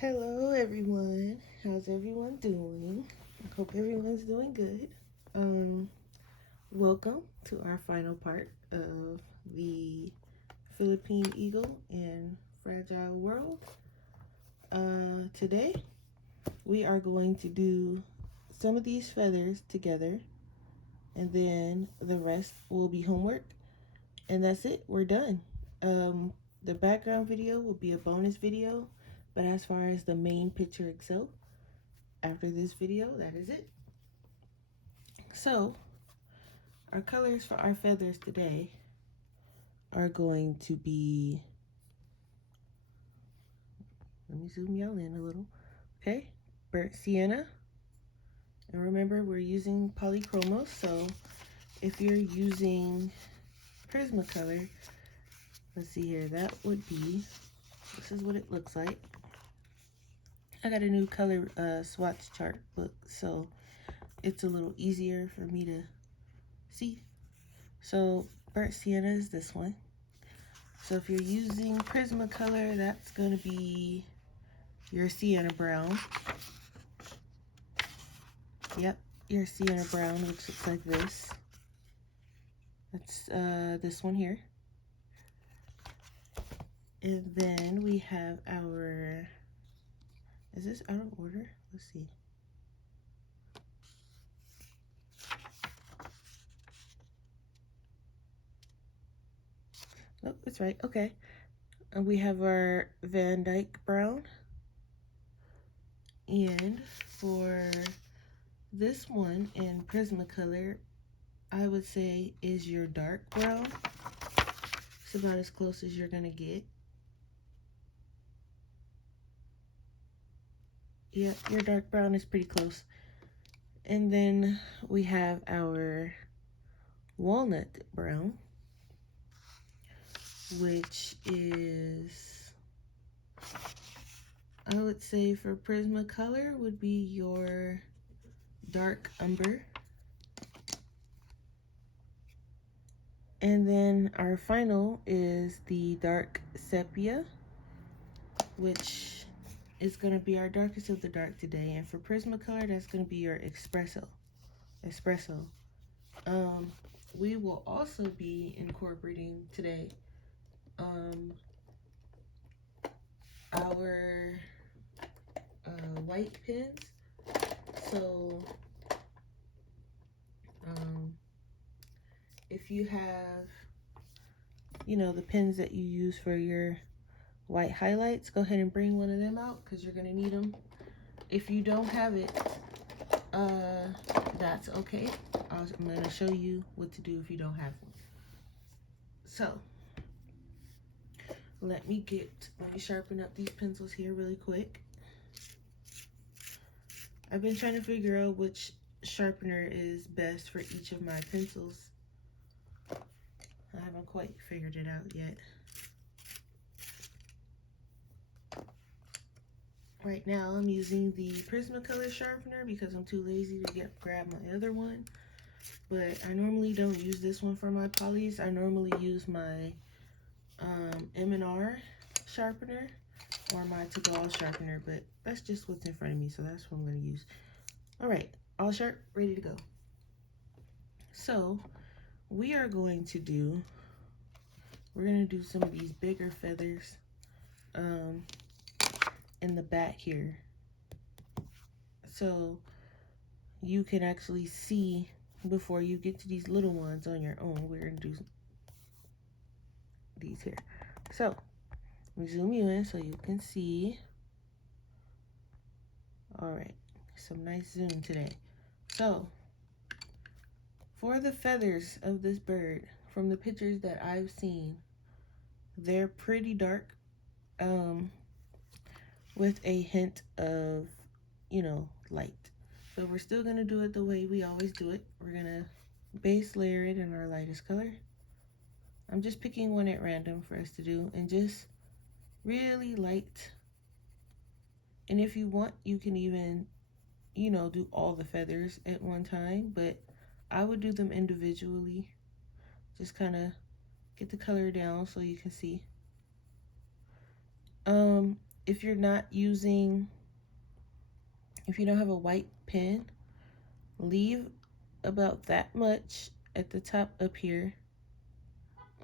Hello everyone. How's everyone doing? I hope everyone's doing good. Um, Welcome to our final part of the Philippine Eagle and Fragile World. Today we are going to do some of these feathers together, and then the rest will be homework, and that's it. We're done. The background video will be a bonus video, but as far as the main picture itself, after this video, that is it. So, our colors for our feathers today are going to be, let me zoom y'all in a little, okay? Burnt sienna. And remember, we're using polychromos, so if you're using Prismacolor, let's see here, that would be, this is what it looks like. I got a new color swatch chart book, so it's a little easier for me to see. So burnt sienna is this one. So if you're using Prismacolor, that's going to be your sienna brown. Yep, your sienna brown, which looks like this. That's this one here. And then we have our, is this out of order? Let's see. Oh, it's right, okay. And we have our Van Dyke brown. And for this one in Prismacolor, I would say is your dark brown. It's about as close as you're gonna get. Yep, your dark brown is pretty close. And then we have our walnut brown, which is, I would say for Prismacolor would be your dark umber. And then our final is the dark sepia, which is going to be our darkest of the dark today. And for Prismacolor, that's going to be your espresso. We will also be incorporating today our white pens. So if you have, you know, the pens that you use for your white highlights, go ahead and bring one of them out because you're going to need them. If you don't have it, that's okay. I'm going to show you what to do if you don't have one. So let me sharpen up these pencils here really quick. I've been trying to figure out which sharpener is best for each of my pencils. I haven't quite figured it out yet. Right now I'm using the Prismacolor sharpener because I'm too lazy to grab my other one. But I normally don't use this one for my polys. I normally use my M&R sharpener or my Tagal sharpener, but that's just what's in front of me, so that's what I'm going to use. All right, all sharp, ready to go. So we are going to do, we're going to do some of these bigger feathers in the back here, so you can actually see before you get to these little ones on your own. We're going to do these here. So we zoom you in so you can see. All right, some nice zoom today. So for the feathers of this bird, from the pictures that I've seen, they're pretty dark, with a hint of, you know, light. So we're still gonna do it the way we always do it. We're gonna base layer it in our lightest color. I'm just picking one at random for us to do, and just really light. And if you want, you can even, you know, do all the feathers at one time, but I would do them individually. Just kind of get the color down so you can see. if you're not using, if you don't have a white pen, leave about that much at the top up here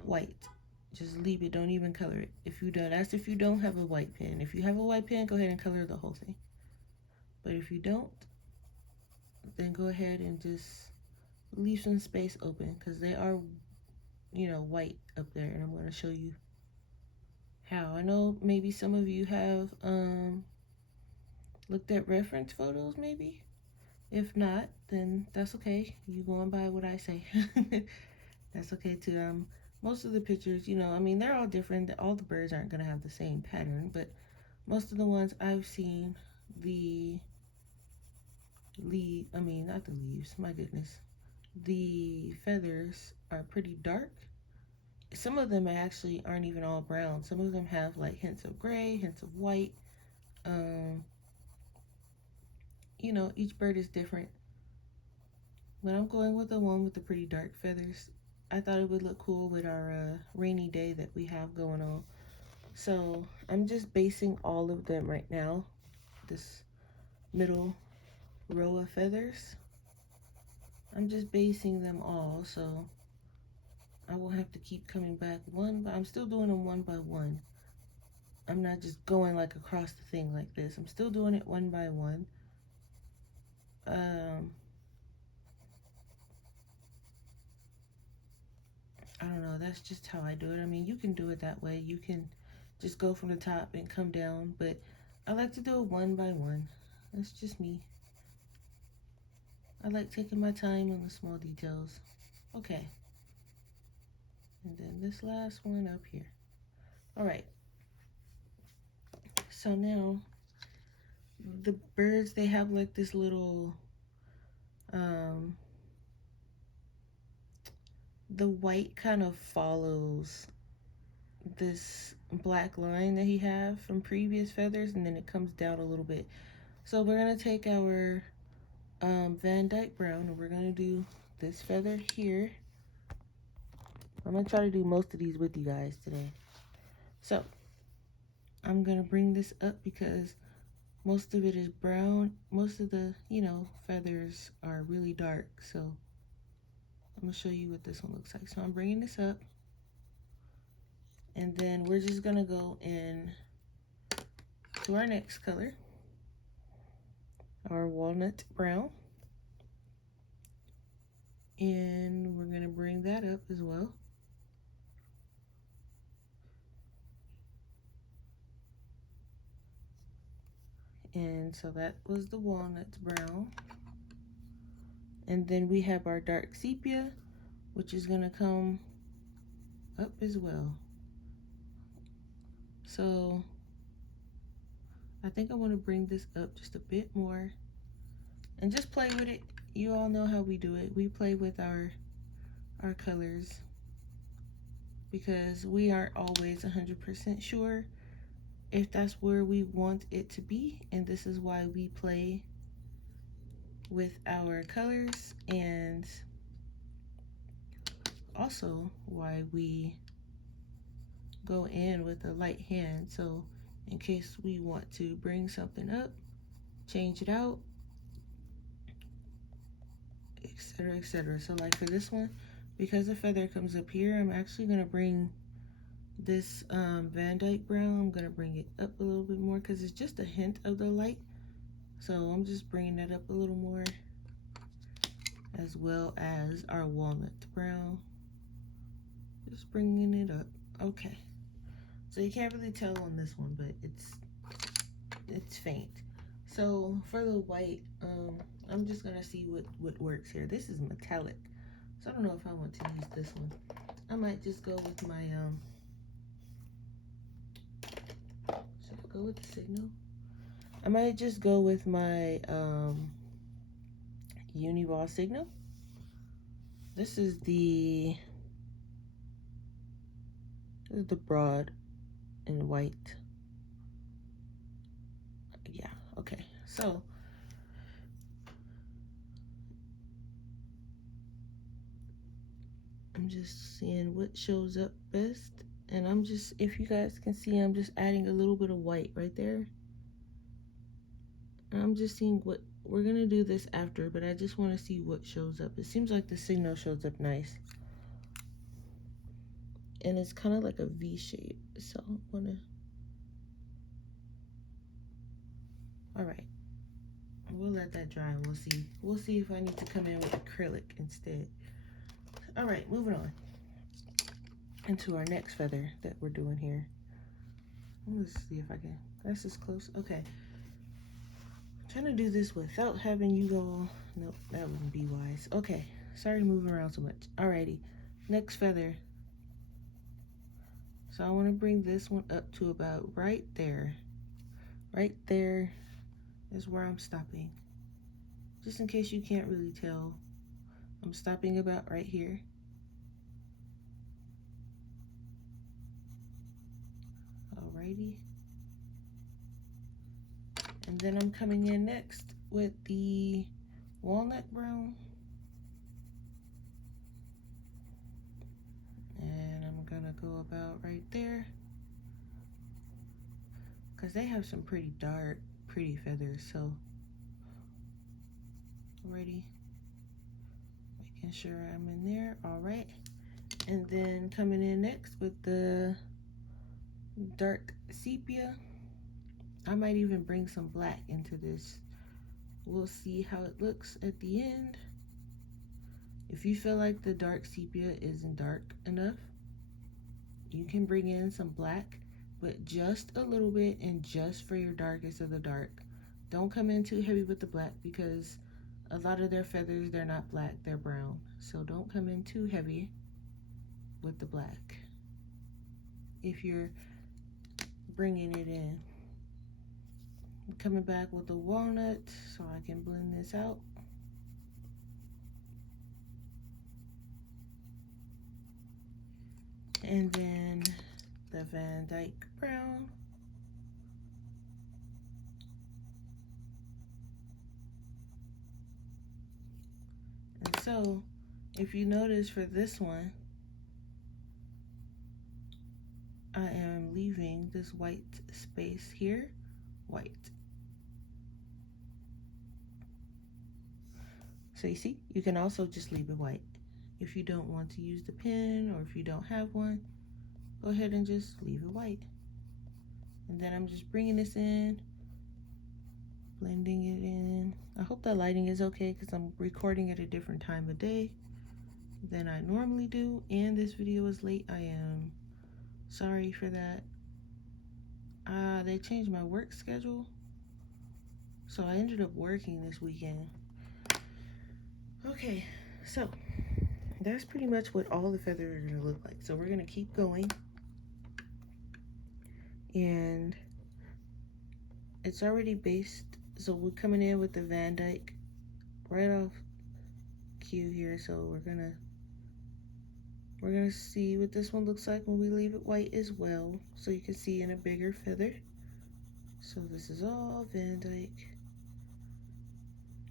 white. Just leave it, don't even color it. If you don't, that's if you don't have a white pen. If you have a white pen, go ahead and color the whole thing. But if you don't, then go ahead and just leave some space open, because they are, you know, white up there, and I'm going to show you how. I know maybe some of you have looked at reference photos maybe. If not, then that's okay. You going by what I say. That's okay too. Most of the pictures, you know, I mean, they're all different. All the birds aren't going to have the same pattern, but most of the ones I've seen, the leaf, I mean, not the leaves, my goodness. The feathers are pretty dark. Some of them actually aren't even all brown. Some of them have like hints of gray, hints of white. Um, you know, each bird is different. But I'm going with the one with the pretty dark feathers. I thought it would look cool with our rainy day that we have going on. So I'm just basing all of them right now. This middle row of feathers, I'm just basing them all, so I won't have to keep coming back one, but I'm still doing them one by one. I'm not just going like across the thing like this. I'm still doing it one by one. I don't know, that's just how I do it. I mean, you can do it that way. You can just go from the top and come down, but I like to do it one by one. That's just me. I like taking my time on the small details. Okay. And then this last one up here. All right. So now the birds, they have like this little, the white kind of follows this black line that he have from previous feathers, and then it comes down a little bit. So we're gonna take our Van Dyke brown, and we're gonna do this feather here. I'm gonna try to do most of these with you guys today. So I'm gonna bring this up because most of it is brown. Most of the, you know, feathers are really dark. So I'm gonna show you what this one looks like. So I'm bringing this up, and then we're just gonna go in to our next color, our walnut brown, and we're gonna bring that up as well. And so that was the walnut brown. And then we have our dark sepia, which is gonna come up as well. So I think I want to bring this up just a bit more and just play with it. You all know how we do it. We play with our colors because we aren't always 100% sure if that's where we want it to be, and this is why we play with our colors, and also why we go in with a light hand. So in case we want to bring something up, change it out, etc., etc. So like for this one, because the feather comes up here, I'm actually going to bring this Van Dyke brown, I'm going to bring it up a little bit more because it's just a hint of the light. So I'm just bringing it up a little more, as well as our walnut brown. Just bringing it up. Okay. So you can't really tell on this one, but it's faint. So for the white, I'm just gonna see what works here. This is metallic, so I don't know if I want to use this one. I might just go with my should I go with the signal? I might just go with my Uniball signal. This is the broad and white. Yeah, okay. So I'm just seeing what shows up best. And I'm just, if you guys can see, I'm just adding a little bit of white right there. And I'm just seeing what, we're gonna do this after, but I just wanna see what shows up. It seems like the signal shows up nice. And it's kind of like a V shape, so I wanna, all right. We'll let that dry and we'll see. We'll see if I need to come in with acrylic instead. All right, moving on into our next feather that we're doing here. Let's see if I can, that's as close. Okay. I'm trying to do this without having you go, nope, that wouldn't be wise. Okay, sorry moving around so much. Alrighty, next feather. So I want to bring this one up to about right there. Right there is where I'm stopping. Just in case you can't really tell, I'm stopping about right here. Alrighty. And then I'm coming in next with the walnut brown. And I'm gonna go about right there. Because they have some pretty dark, pretty feathers, so alrighty. Making sure I'm in there, all right. And then coming in next with the dark sepia. I might even bring some black into this. We'll see how it looks at the end. If you feel like the dark sepia isn't dark enough, you can bring in some black, but just a little bit and just for your darkest of the dark. Don't come in too heavy with the black because a lot of their feathers, they're not black, they're brown. So don't come in too heavy with the black if you're bringing it in. I'm coming back with the walnut so I can blend this out. And then the Van Dyke brown. And so if you notice for this one, I am leaving this white space here, white. So you see, you can also just leave it white. If you don't want to use the pen or if you don't have one, go ahead and just leave it white. And then I'm just bringing this in, blending it in. I hope the lighting is okay because I'm recording at a different time of day than I normally do. And this video is late. I am sorry for that. They changed my work schedule. So I ended up working this weekend. Okay, so that's pretty much what all the feathers are gonna look like. So we're gonna keep going. And it's already based. So we're coming in with the Van Dyke right off cue here. So we're gonna see what this one looks like when we leave it white as well. So you can see in a bigger feather. So this is all Van Dyke.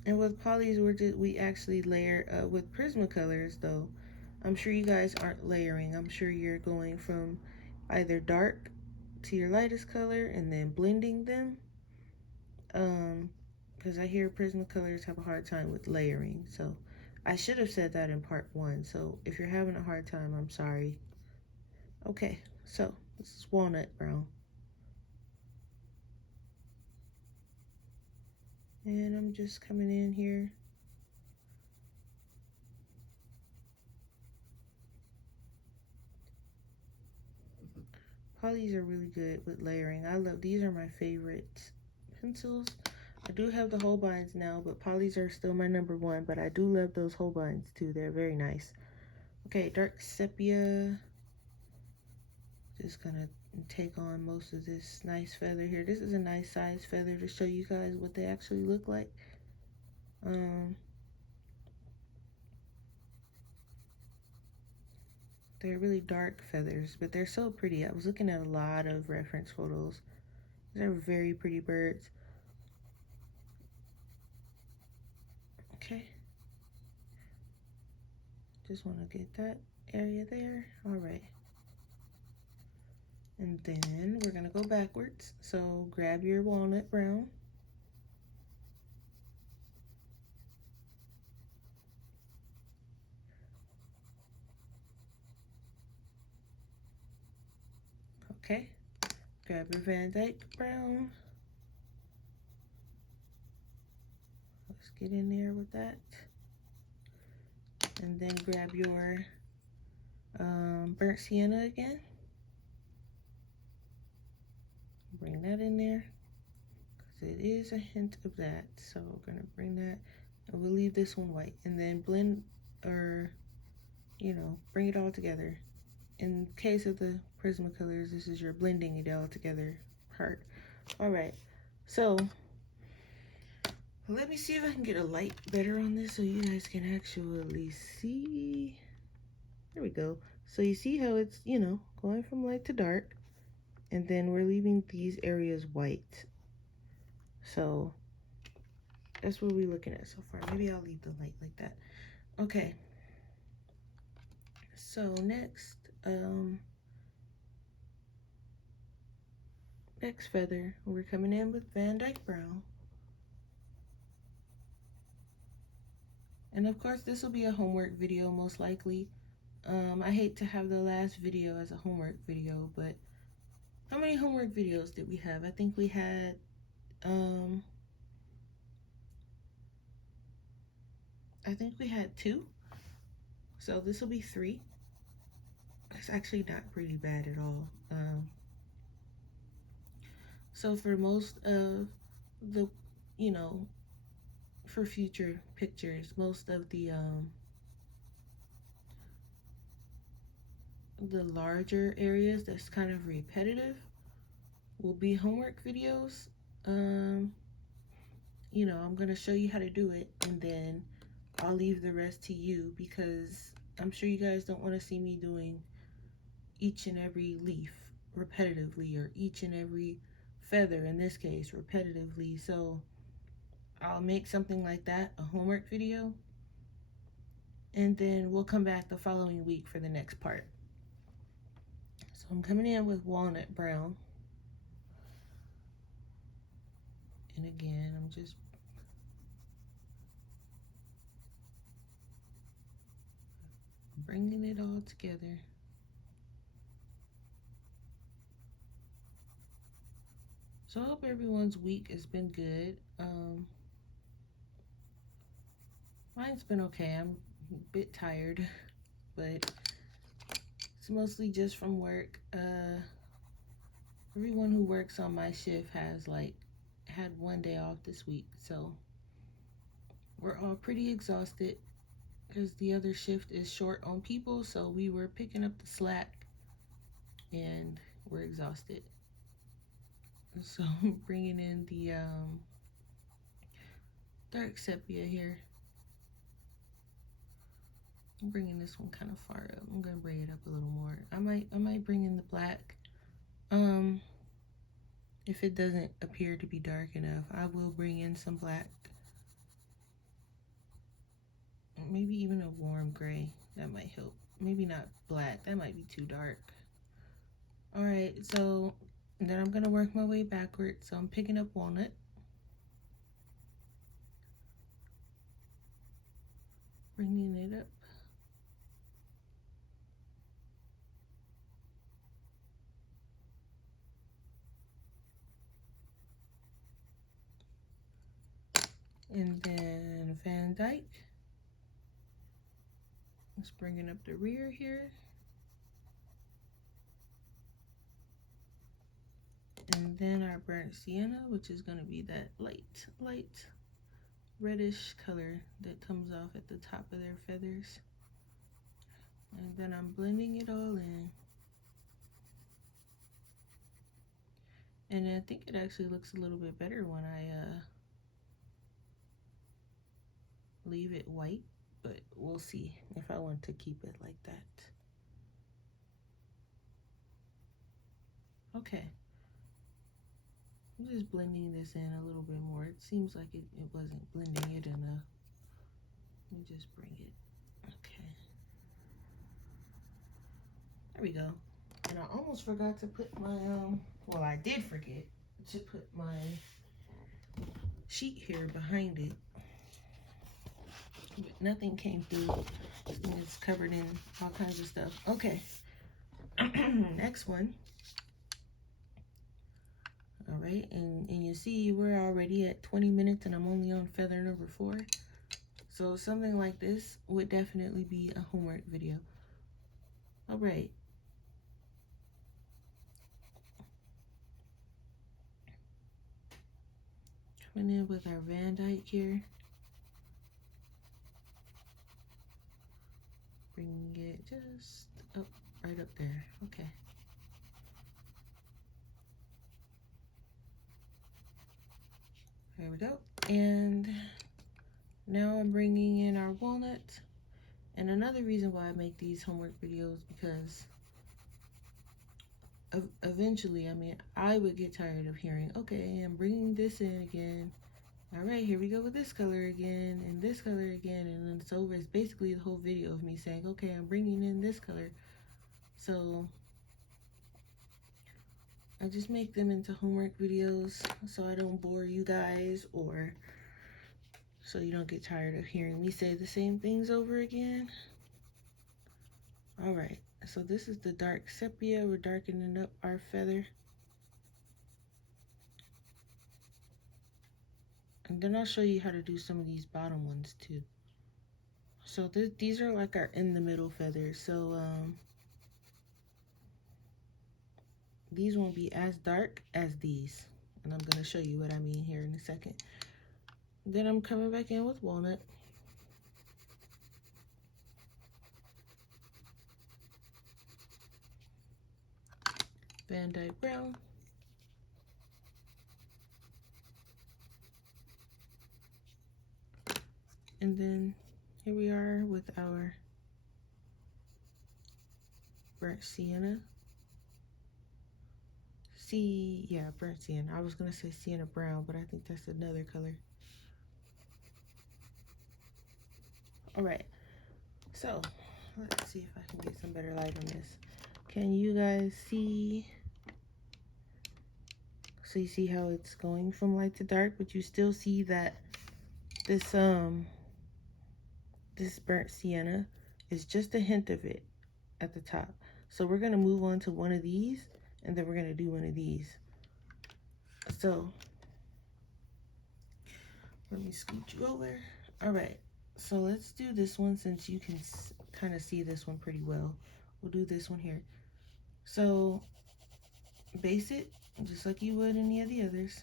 And with polys, we actually layer with Prismacolors though. I'm sure you guys aren't layering. I'm sure you're going from either dark to your lightest color and then blending them. Because I hear Prismacolors have a hard time with layering. So I should have said that in part 1. So if you're having a hard time, I'm sorry. Okay, so this is walnut brown. And I'm just coming in here. Polys are really good with layering. I love, these are my favorite pencils. I do have the Holbeins now, but polys are still my number 1, but I do love those Holbeins too. They're very nice. Okay, dark sepia. Just gonna take on most of this nice feather here. This is a nice size feather to show you guys what they actually look like. They're really dark feathers, but they're so pretty. I was looking at a lot of reference photos. They're very pretty birds. Okay. Just want to get that area there. All right. And then we're gonna go backwards. So grab your walnut brown. Okay, grab your Van Dyke brown. Let's get in there with that. And then grab your burnt sienna again. Bring that in there, because it is a hint of that. So we're gonna bring that, and we'll leave this one white. And then blend, or, you know, bring it all together. In case of the Prismacolors, this is your blending it all together part. All right, so let me see if I can get a light better on this so you guys can actually see. There we go. So you see how it's, you know, going from light to dark, and then we're leaving these areas white. So that's what we're looking at so far. Maybe I'll leave the light like that. Okay. So next, next feather, we're coming in with Van Dyke Brown. And of course, this will be a homework video most likely. I hate to have the last video as a homework video, but how many homework videos did we have? I think we had, I think we had 2. So this will be 3. It's actually not pretty bad at all. So for most of the, you know, for future pictures, most of the larger areas that's kind of repetitive will be homework videos. You know, I'm gonna show you how to do it, and then I'll leave the rest to you, because I'm sure you guys don't want to see me doing each and every leaf repetitively, or each and every feather in this case repetitively. So I'll make something like that, a homework video, and then we'll come back the following week for the next part. So I'm coming in with walnut brown, and again I'm just bringing it all together. So I hope everyone's week has been good. Mine's been okay. I'm a bit tired, but it's mostly just from work. Everyone who works on my shift has had 1 day off this week, so we're all pretty exhausted because the other shift is short on people, so we were picking up the slack and we're exhausted. So bringing in the dark sepia here. I'm bringing this one kind of far up. I'm gonna bring it up a little more. I might bring in the black. If it doesn't appear to be dark enough, I will bring in some black. Maybe even a warm gray. That might help. Maybe not black. That might be too dark. All right, so then I'm gonna work my way backwards. So I'm picking up walnut. Bringing it up. And then Van Dyke. Just bringing up the rear here. And then our burnt sienna, which is going to be that light reddish color that comes off at the top of their feathers. And then I'm blending it all in. And I think it actually looks a little bit better when I leave it white, but we'll see if I want to keep it like that. Okay. I'm just blending this in a little bit more. It seems like it wasn't blending it enough. Let me just bring it. Okay. There we go. And I almost forgot to put my, well, I did forget to put my sheet here behind it. But nothing came through. This thing is covered in all kinds of stuff. Okay. Next one. All right, and you see we're already at 20 minutes and I'm only on feather number 4. So something like this would definitely be a homework video. All right. Coming in with our Van Dyke here. Bringing it just up, right up there. Okay. There we go. And now I'm bringing in our walnut. And another reason why I make these homework videos, because eventually, I mean, I would get tired of hearing, okay, I'm bringing this in again. All right, here we go with this color again, and this color again, and then it's over. It's basically the whole video of me saying, okay, I'm bringing in this color. So I just make them into homework videos so I don't bore you guys, or so you don't get tired of hearing me say the same things over again. All right, so this is the dark sepia. We're darkening up our feather. And then I'll show you how to do some of these bottom ones too. So these are like our in the middle feathers. So these won't be as dark as these. And I'm gonna show you what I mean here in a second. Then I'm coming back in with walnut. Van Dyke brown. And then here we are with our burnt sienna. Burnt sienna. I was gonna say sienna brown, but I think that's another color. All right, so let's see if I can get some better light on this. Can you guys see? So you see how it's going from light to dark, but you still see that this this burnt sienna is just a hint of it at the top. So we're gonna move on to one of these, and then we're gonna do one of these. So let me scoot you over. All right, so let's do this one since you can kind of see this one pretty well. We'll do this one here. So base it just like you would any of the others.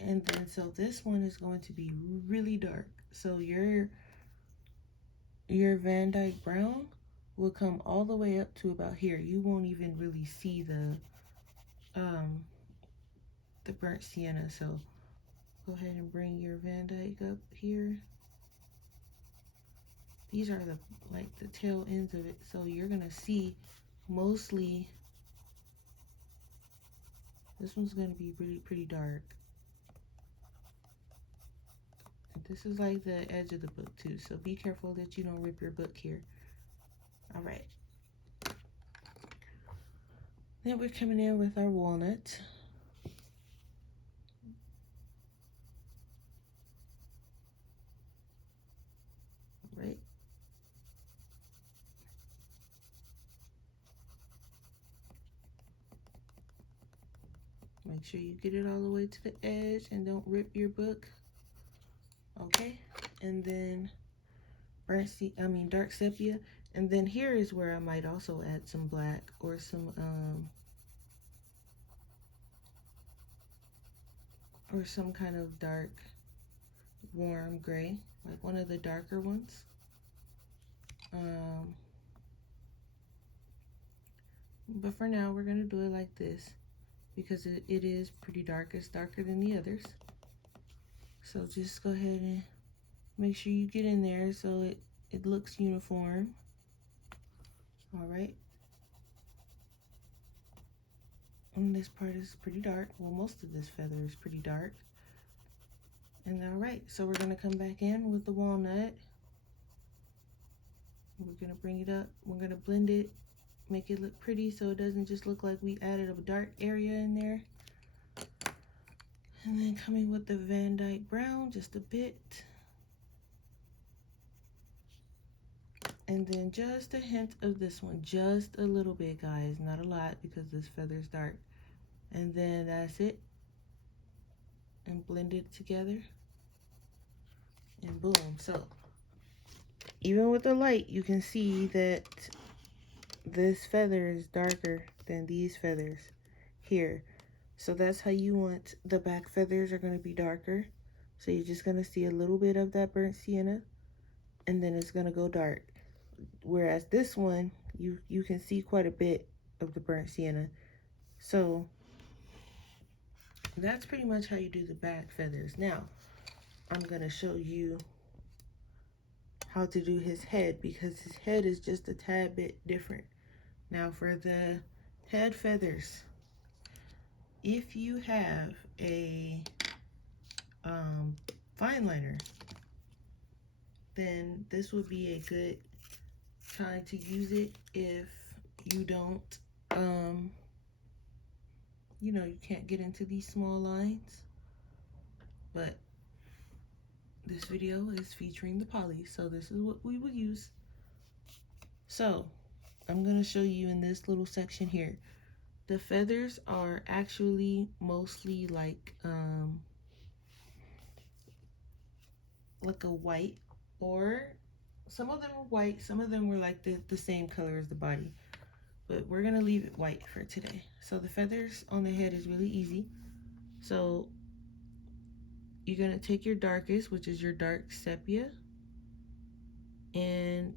And then so this one is going to be really dark. So your Van Dyke brown will come all the way up to about here. You won't even really see the burnt sienna. So go ahead and bring your Van Dyke up here. These are the tail ends of it. So you're gonna see mostly this one's gonna be really pretty dark. And this is like the edge of the book too. So be careful that you don't rip your book here. All right. Then we're coming in with our walnut. Right. Make sure you get it all the way to the edge and don't rip your book. Okay. And then dark sepia. And then here is where I might also add some black or some kind of dark warm gray, like one of the darker ones. But for now we're gonna do it like this because it is pretty dark. It's darker than the others. So just go ahead and make sure you get in there so it looks uniform. All right. And this part is pretty dark. Well, most of this feather is pretty dark. And all right, so we're gonna come back in with the walnut. We're gonna bring it up. We're gonna blend it, make it look pretty so it doesn't just look like we added a dark area in there. And then coming with the Van Dyke brown just a bit. And then just a hint of this one, just a little bit, guys, not a lot because this feather's dark. And then that's it. And blend it together. And boom. So even with the light, you can see that this feather is darker than these feathers here. So that's how you want the back feathers are going to be darker. So you're just going to see a little bit of that burnt sienna, and then it's going to go dark. Whereas this one, you can see quite a bit of the burnt sienna. So that's pretty much how you do the back feathers. Now, I'm going to show you how to do his head, because his head is just a tad bit different. Now for the head feathers, if you have a fine liner, then this would be a good time to use it. If you don't, you know, you can't get into these small lines, but this video is featuring the poly, so this is what we will use. So I'm going to show you in this little section here. The feathers are actually mostly like a white, or some of them are white, some of them were like the same color as the body, but we're gonna leave it white for today. So the feathers on the head is really easy. So you're gonna take your darkest, which is your dark sepia, and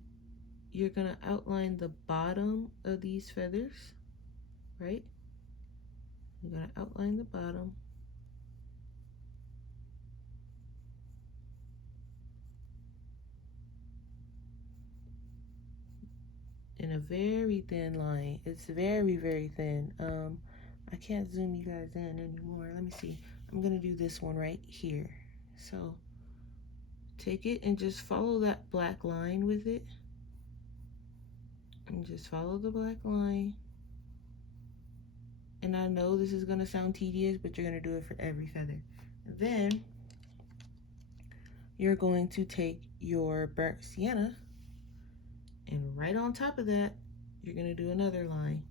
you're gonna outline the bottom of these feathers, right? You're gonna outline the bottom. In a very thin line. It's very, very thin. I can't zoom you guys in anymore. Let me see. I'm gonna do this one right here. So take it and just follow that black line with it. And just follow the black line. And I know this is gonna sound tedious, but you're gonna do it for every feather. And then you're going to take your burnt sienna, and right on top of that, you're gonna do another line.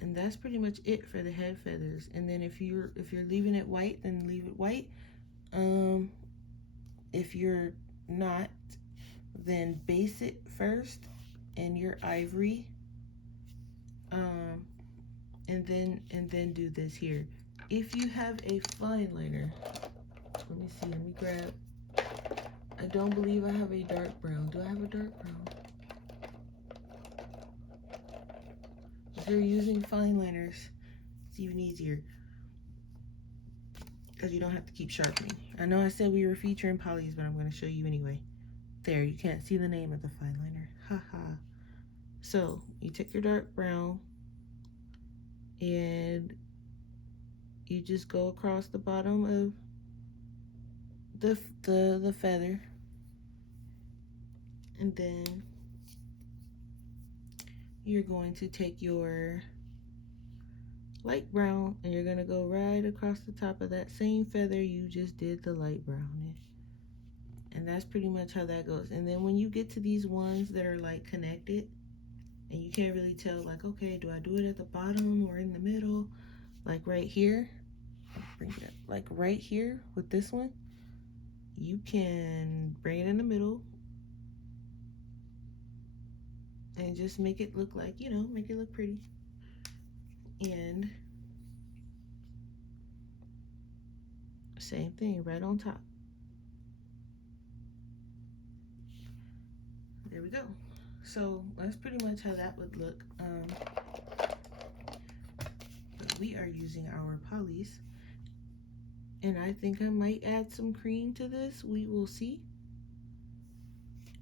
And that's pretty much it for the head feathers. And then if you're leaving it white, then leave it white. If you're not, then base it first in your ivory, and then do this here. If you have a fine liner, let me see, let me grab, I don't believe I have a dark brown. Do I have a dark brown? If you're using fine liners, it's even easier because you don't have to keep sharpening. I know I said we were featuring polys, but I'm going to show you anyway. There, you can't see the name of the fine liner. Haha. So you take your dark brown and you just go across the bottom of the feather, and then you're going to take your light brown and you're going to go right across the top of that same feather you just did the light brown in. And that's pretty much how that goes. And then when you get to these ones that are like connected and you can't really tell, like, okay, do I do it at the bottom or in the middle? Like right here, bring it up, like right here with this one, you can bring it in the middle and just make it look like, you know, make it look pretty. And same thing right on top. There we go. So that's pretty much how that would look. But we are using our polys, and I think I might add some cream to this. We will see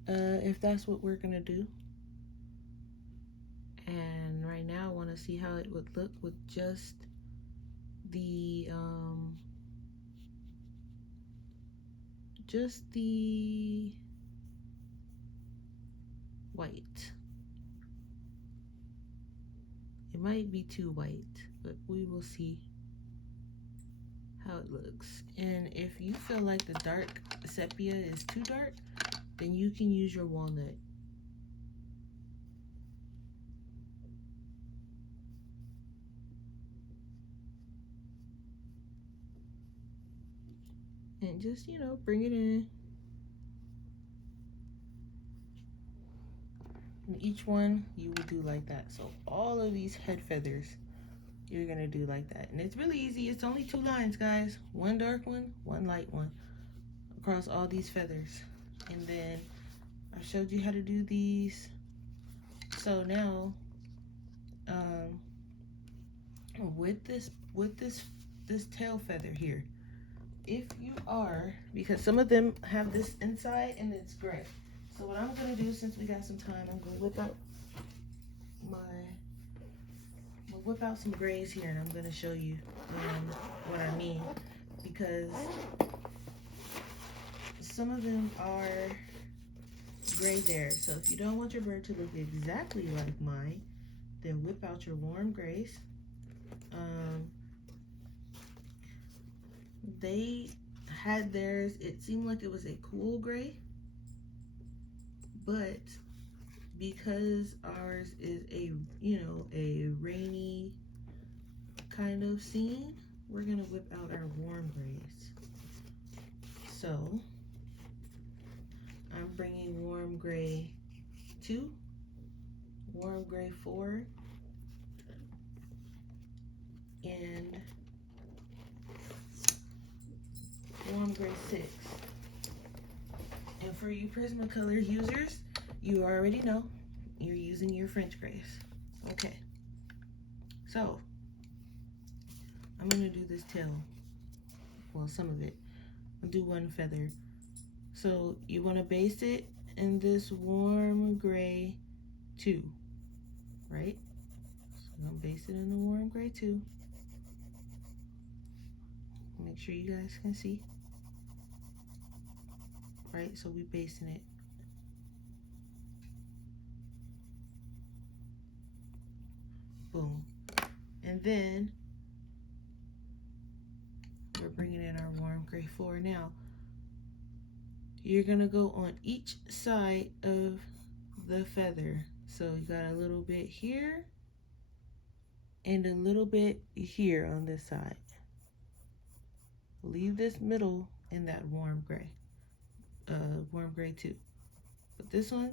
if that's what we're gonna do. And right now I want to see how it would look with just just the white. It might be too white, but we will see how it looks. And if you feel like the dark sepia is too dark, then you can use your walnut. And just, you know, bring it in. And each one you will do like that. So all of these head feathers, you're gonna do like that. And it's really easy. It's only 2 lines, guys. One dark one, one light one across all these feathers. And then I showed you how to do these. So now, with this tail feather here, if you are, because some of them have this inside and it's gray. So what I'm gonna do, since we got some time, I'm gonna whip out some grays here, and I'm gonna show you what I mean, because some of them are gray there. So if you don't want your bird to look exactly like mine, then whip out your warm grays. They had theirs, it seemed like it was a cool gray, but because ours is a, you know, a rainy kind of scene, we're gonna whip out our warm grays. So I'm bringing warm gray 2, warm gray 4, and warm gray 6. And for you Prismacolor users, you already know you're using your French grays. Okay, so I'm gonna do this tail, well, some of it. I'll do one feather. So you want to base it in this warm gray 2, right? So I'm gonna base it in the warm gray 2. Make sure you guys can see. Right, so we basting it. Boom. And then we're bringing in our warm gray 4. Now you're gonna go on each side of the feather. So you got a little bit here and a little bit here on this side. Leave this middle in that warm gray 2. But this one,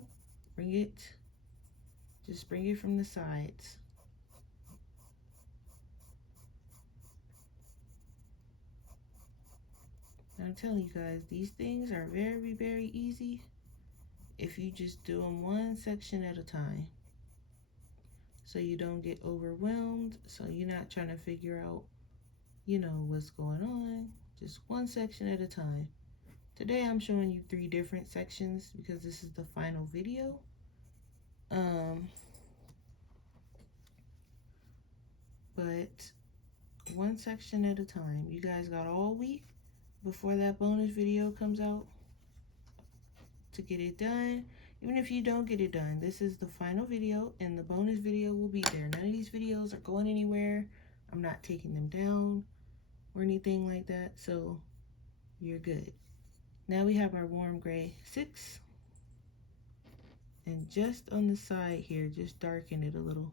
just bring it from the sides. I'm telling you guys, these things are very, very easy if you just do them one section at a time, so you don't get overwhelmed, so you're not trying to figure out, you know, what's going on. Just one section at a time. Today I'm showing you 3 different sections because this is the final video. But one section at a time. You guys got all week before that bonus video comes out to get it done. Even if you don't get it done, this is the final video and the bonus video will be there. None of these videos are going anywhere. I'm not taking them down or anything like that, so you're good. Now we have our warm gray 6, and just on the side here, just darken it a little,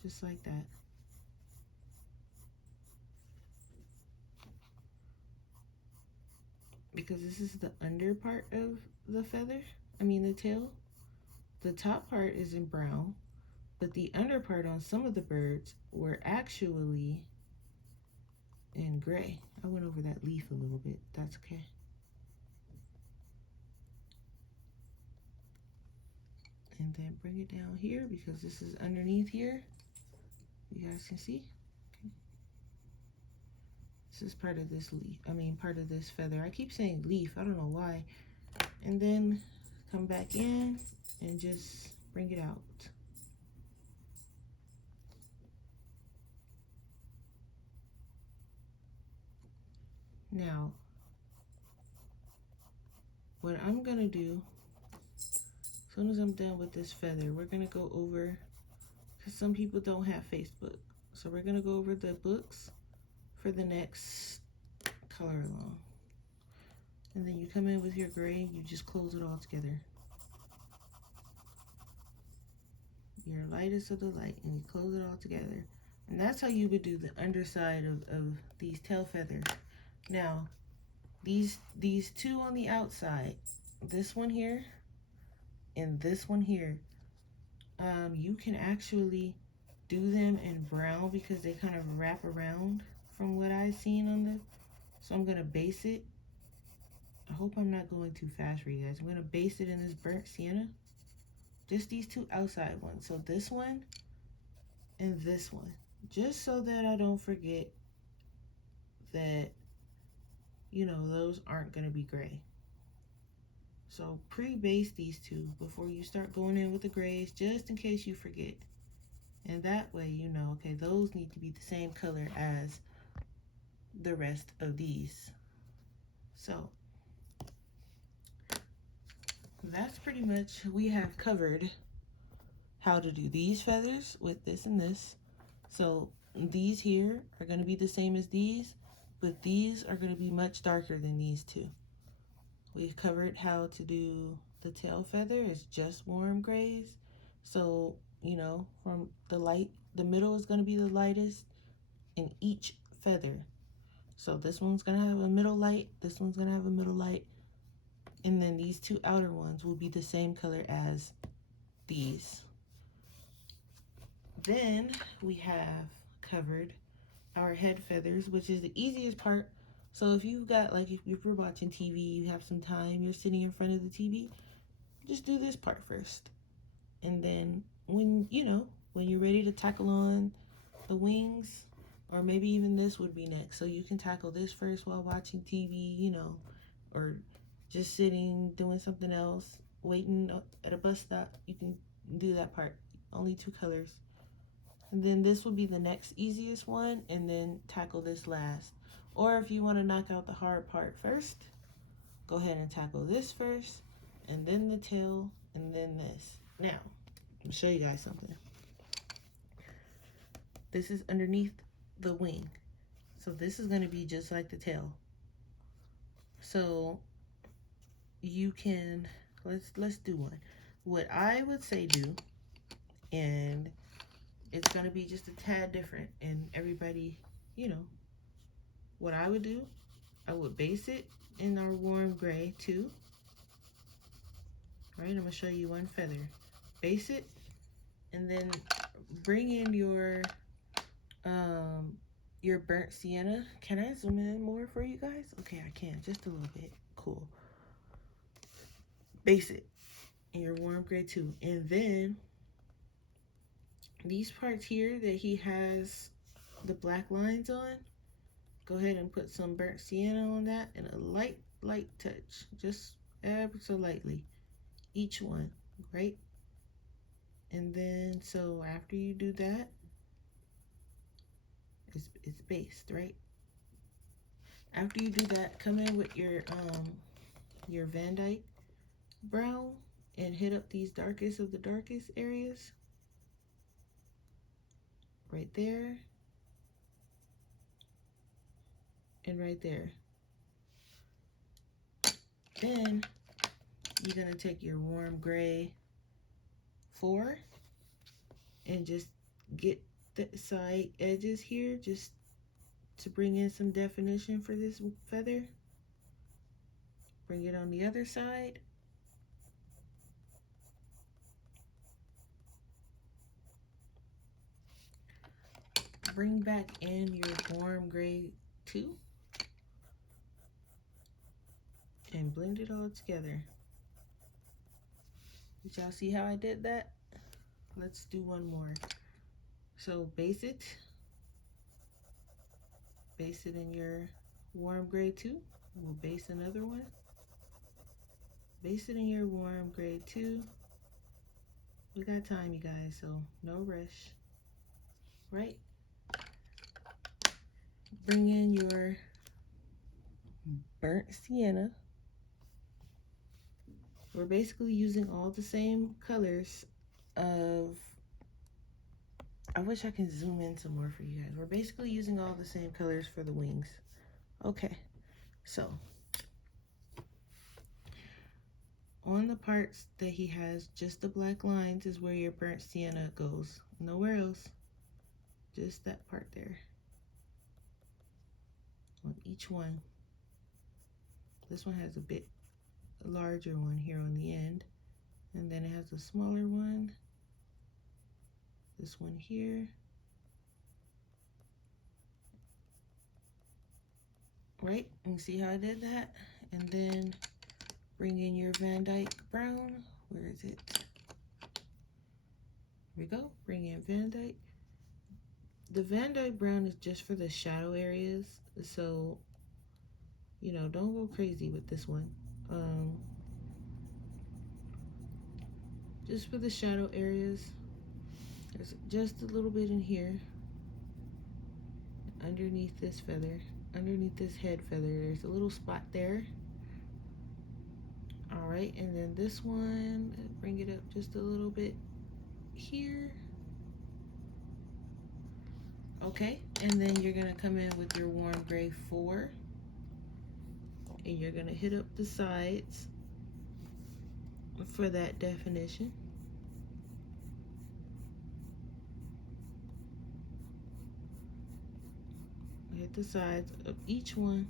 just like that. Because this is the under part of the feather, the tail. The top part is in brown, but the under part on some of the birds were actually in gray. I went over that leaf a little bit, that's okay. And then bring it down here because this is underneath here. You guys can see. Okay. This is part of this leaf, part of this feather. I keep saying leaf, I don't know why. And then come back in and just bring it out. Now, what I'm gonna do, as soon as I'm done with this feather, we're gonna go over, because some people don't have Facebook, so we're gonna go over the books for the next color along. And then you come in with your gray, you just close it all together. Your lightest of the light, and you close it all together. And that's how you would do the underside of these tail feathers. Now, these two on the outside, this one here and this one here, you can actually do them in brown because they kind of wrap around from what I've seen on the, so I'm gonna base it. I hope I'm not going too fast for you guys. I'm gonna base it in this burnt sienna. Just these two outside ones. So this one and this one. Just so that I don't forget that, you know, those aren't gonna be gray. So pre-base these two before you start going in with the grays, just in case you forget. And that way you know, okay, those need to be the same color as the rest of these. So that's pretty much, we have covered how to do these feathers with this and this. So these here are going to be the same as these, but these are going to be much darker than these two. We've covered how to do the tail feather. It's just warm grays. So, you know, from the light, the middle is going to be the lightest in each feather. So this one's going to have a middle light, this one's going to have a middle light, and then these two outer ones will be the same color as these. Then we have covered our head feathers, which is the easiest part. So if you've got, like, if you're watching TV, you have some time, you're sitting in front of the TV, just do this part first. And then when, you know, when you're ready to tackle on the wings, or maybe even this would be next. So you can tackle this first while watching TV, you know, or just sitting, doing something else, waiting at a bus stop. You can do that part. Only two colors. And then this will be the next easiest one, and then tackle this last. Or if you want to knock out the hard part first, go ahead and tackle this first, and then the tail, and then this. Now, I'll show you guys something. This is underneath the wing. So this is going to be just like the tail. So you can, let's do one. What I would say do, and it's going to be just a tad different, and everybody, you know, what I would do, I would base it in our warm gray too. Right, I'm going to show you one feather. Base it, and then bring in your burnt sienna. Can I zoom in more for you guys? Okay, I can, just a little bit. Cool. Base it in your warm gray too. And then these parts here that he has the black lines on, go ahead and put some burnt sienna on that, and a light touch, just ever so lightly, each one, right? And then, so after you do that, it's based, right? After you do that, come in with your Van Dyke brown and hit up these darkest of the darkest areas, right there and right there. Then you're gonna take your warm gray 4 and just get the side edges here, just to bring in some definition for this feather. Bring it on the other side. Bring back in your warm gray 2 and blend it all together. Did y'all see how I did that? Let's do one more. So base it in your warm gray 2. We'll base another one. Base it in your warm gray 2. We got time, you guys, so no rush. Right? Bring in your burnt sienna. we're basically using all the same colors of, I wish I can zoom in some more for you guys. We're basically using all the same colors for the wings. Okay, so on the parts that he has just the black lines is where your burnt sienna goes. Nowhere else. Just that part there. On each one. This one has a bit larger one here on the end. And then it has a smaller one. This one here. Right? And see how I did that? And then bring in your Van Dyke brown. Where is it? Here we go. Bring in Van Dyke. The Van Dyke brown is just for the shadow areas. So, you know, don't go crazy with this one. Just for the shadow areas. There's just a little bit in here. Underneath this feather. Underneath this head feather. There's a little spot there. Alright, and then this one, bring it up just a little bit here. Okay, and then you're gonna come in with your warm gray 4, and you're gonna hit up the sides for that definition. Hit the sides of each one.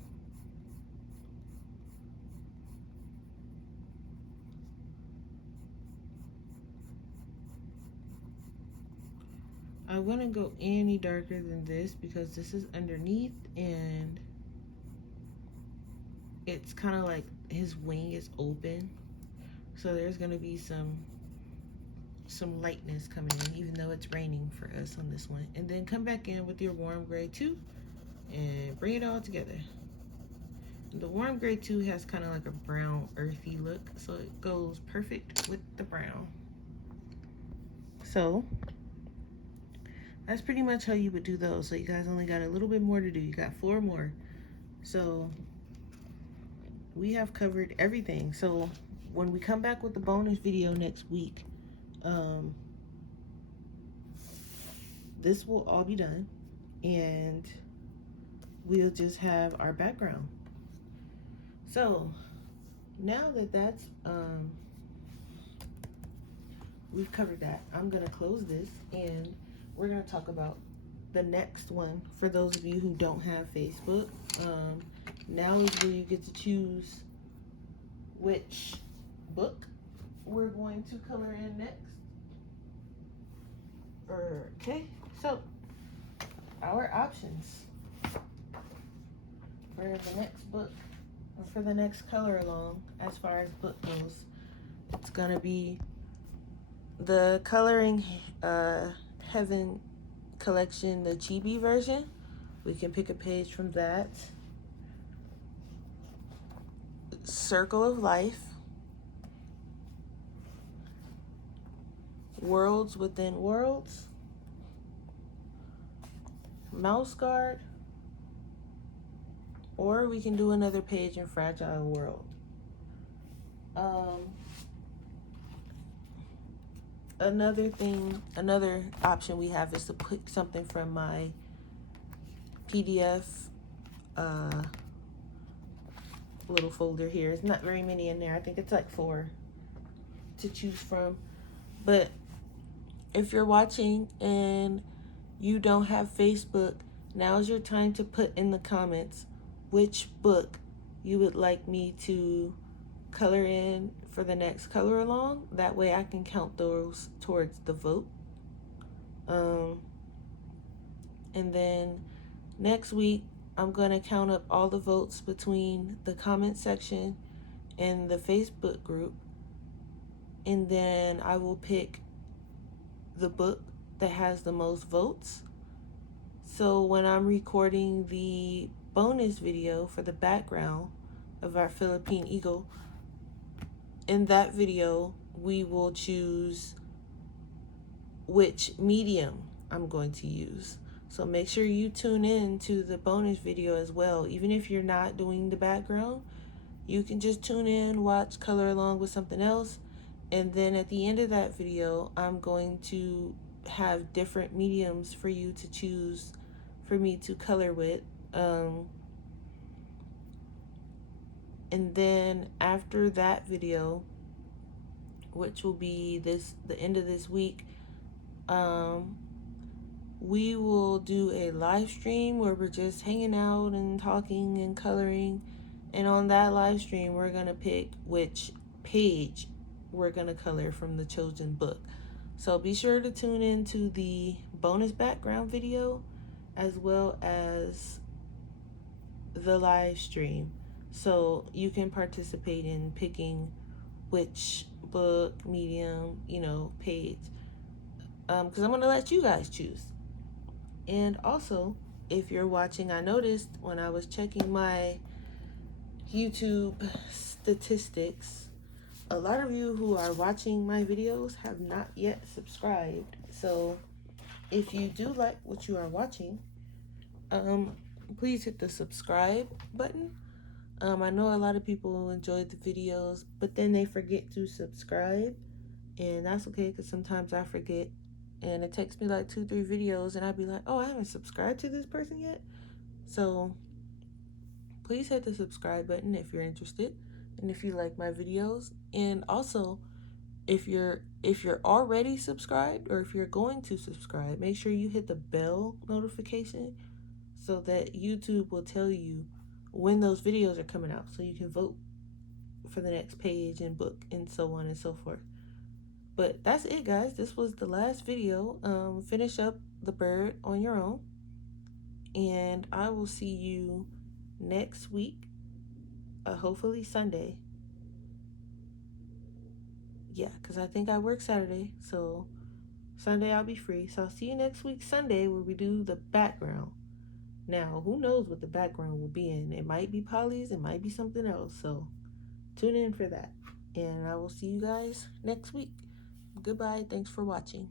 I wouldn't go any darker than this because this is underneath and it's kind of like his wing is open, so there's gonna be some lightness coming in even though it's raining for us on this one. And then come back in with your warm gray 2 and bring it all together. The warm gray 2 has kind of like a brown earthy look, so it goes perfect with the brown. So that's pretty much how you would do those. So you guys only got a little bit more to do. You got 4 more. So we have covered everything. So when we come back with the bonus video next week, this will all be done and we'll just have our background. So now that that's we've covered that, I'm gonna close this and we're gonna talk about the next one for those of you who don't have Facebook. Now is where you get to choose which book we're going to color in next. Okay, so our options for the next book, or for the next color along as far as book goes, it's gonna be the Coloring Heaven collection, the chibi version. We can pick a page from that. Circle of Life, Worlds Within Worlds, Mouse Guard, or we can do another page in Fragile World. Another option we have is to put something from my PDF little folder here. It's not very many in there. I think it's like 4 to choose from. But if you're watching and you don't have Facebook, now's your time to put in the comments which book you would like me to color in for the next color along. That way I can count those towards the vote. And then next week I'm going to count up all the votes between the comment section and the Facebook group, and then I will pick the book that has the most votes. So when I'm recording the bonus video for the background of our Philippine Eagle, in that video we will choose which medium I'm going to use. So make sure you tune in to the bonus video as well. Even if you're not doing the background, You can just tune in, watch, color along with something else, and then at the end of that video, I'm going to have different mediums for you to choose for me to color with. And then after that video, which will be the end of this week, we will do a live stream where we're just hanging out and talking and coloring. And on that live stream, we're going to pick which page we're going to color from the chosen book. So be sure to tune into the bonus background video as well as the live stream so you can participate in picking which book, medium, page. Because I'm going to let you guys choose. And also, if you're watching, I noticed when I was checking my YouTube statistics, a lot of you who are watching my videos have not yet subscribed. So if you do like what you are watching, please hit the subscribe button. I know a lot of people enjoy the videos, but then they forget to subscribe, and that's okay because sometimes I forget, and it takes me like 2-3 videos, and I'd be like, oh, I haven't subscribed to this person yet. So please hit the subscribe button if you're interested, and if you like my videos. And also, if you're already subscribed, or if you're going to subscribe, make sure you hit the bell notification so that YouTube will tell you when those videos are coming out, so you can vote for the next page and book and so on and so forth. But that's it, guys. This was the last video. Finish up the bird on your own, and I will see you next week, hopefully Sunday. Yeah, because I think I work Saturday, so Sunday I'll be free. So I'll see you next week Sunday where we do the background. Now, who knows what the background will be in? It might be Polly's, it might be something else. So tune in for that. And I will see you guys next week. Goodbye. Thanks for watching.